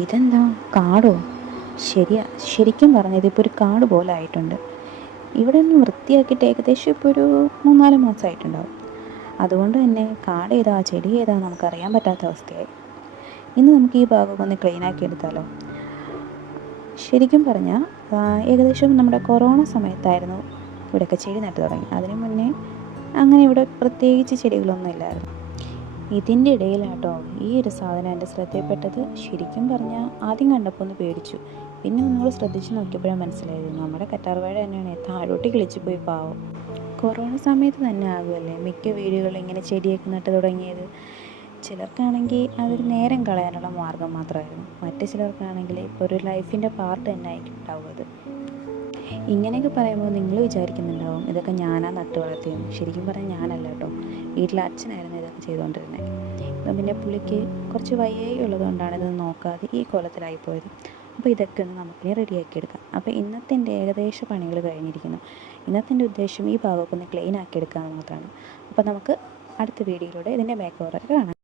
ഇതെന്താ കാടോ? ശരിക്കും പറഞ്ഞത് ഇപ്പോൾ ഒരു കാട് പോലെ ആയിട്ടുണ്ട്. ഇവിടെ ഒന്ന് വൃത്തിയാക്കിയിട്ട് ഏകദേശം ഇപ്പോൾ ഒരു 3-4 മാസമായിട്ടുണ്ടാവും. അതുകൊണ്ട് തന്നെ കാട് ഏതാ ചെടി ഏതാ നമുക്കറിയാൻ പറ്റാത്ത അവസ്ഥയായി. ഇന്ന് നമുക്ക് ഈ ഭാഗമൊക്കെ ഒന്ന് ക്ലീനാക്കി എടുത്താലോ? ശരിക്കും പറഞ്ഞാൽ ഏകദേശം നമ്മുടെ കൊറോണ സമയത്തായിരുന്നു ഇവിടെയൊക്കെ ചെടി നട്ടു തുടങ്ങി. അതിനു മുന്നേ അങ്ങനെ ഇവിടെ പ്രത്യേകിച്ച് ചെടികളൊന്നും ഇല്ലായിരുന്നു. ഇതിൻ്റെ ഇടയിലാട്ടോ ഈ ഒരു സാധനം എൻ്റെ ശ്രദ്ധയിൽപ്പെട്ടത്. ശരിക്കും പറഞ്ഞാൽ ആദ്യം കണ്ടപ്പോൾ ഒന്ന് പേടിച്ചു. പിന്നെ ഒന്നുകൂടെ ശ്രദ്ധിച്ച് നോക്കിയപ്പോഴാണ് മനസ്സിലായത് നമ്മുടെ കറ്റാർവാഴ തന്നെയാണ് താഴോട്ട് കിളിച്ചു പോയി പാവം. കൊറോണ സമയത്ത് തന്നെ ആകുമല്ലേ മിക്ക വീടുകളിൽ ഇങ്ങനെ ചെടിയൊക്കെ നട്ട് തുടങ്ങിയത്. ചിലർക്കാണെങ്കിൽ അതൊരു നേരം കളയാനുള്ള മാർഗം മാത്രമായിരുന്നു. മറ്റു ചിലർക്കാണെങ്കിൽ ഇപ്പോൾ ഒരു ലൈഫിൻ്റെ പാർട്ട് തന്നെ ആയിട്ടുണ്ടാവും അത്. ഇങ്ങനെയൊക്കെ പറയുമ്പോൾ നിങ്ങൾ വിചാരിക്കുന്നുണ്ടാവും ഇതൊക്കെ ഞാനാ നട്ട് വളർത്തിയെന്ന്. ശരിക്കും പറഞ്ഞാൽ ഞാനല്ല കേട്ടോ, വീട്ടിലെ അച്ഛനായിരുന്നു ഇതൊക്കെ ചെയ്തുകൊണ്ടിരുന്നത്. ഇപ്പം പിന്നെ പുള്ളിക്ക് കുറച്ച് വയ്യായി ഉള്ളതുകൊണ്ടാണ് ഇത് നോക്കാതെ ഈ കോലത്തിലായിപ്പോയത്. അപ്പോൾ ഇതൊക്കെ ഒന്ന് നമുക്കിനി റെഡിയാക്കി എടുക്കാം. അപ്പോൾ ഇന്നത്തെ എൻ്റെ ഏകദേശ പണികൾ കഴിഞ്ഞിരിക്കുന്നു. ഇന്നത്തെ എൻ്റെ ഉദ്ദേശം ഈ ഭാഗമൊക്കെ ഒന്ന് ക്ലീൻ ആക്കി എടുക്കുക മാത്രമാണ്. അപ്പോൾ നമുക്ക് അടുത്ത വീഡിയോയിലൂടെ ഇതിൻ്റെ മേക്ക് ഓവറൊക്കെ കാണാം.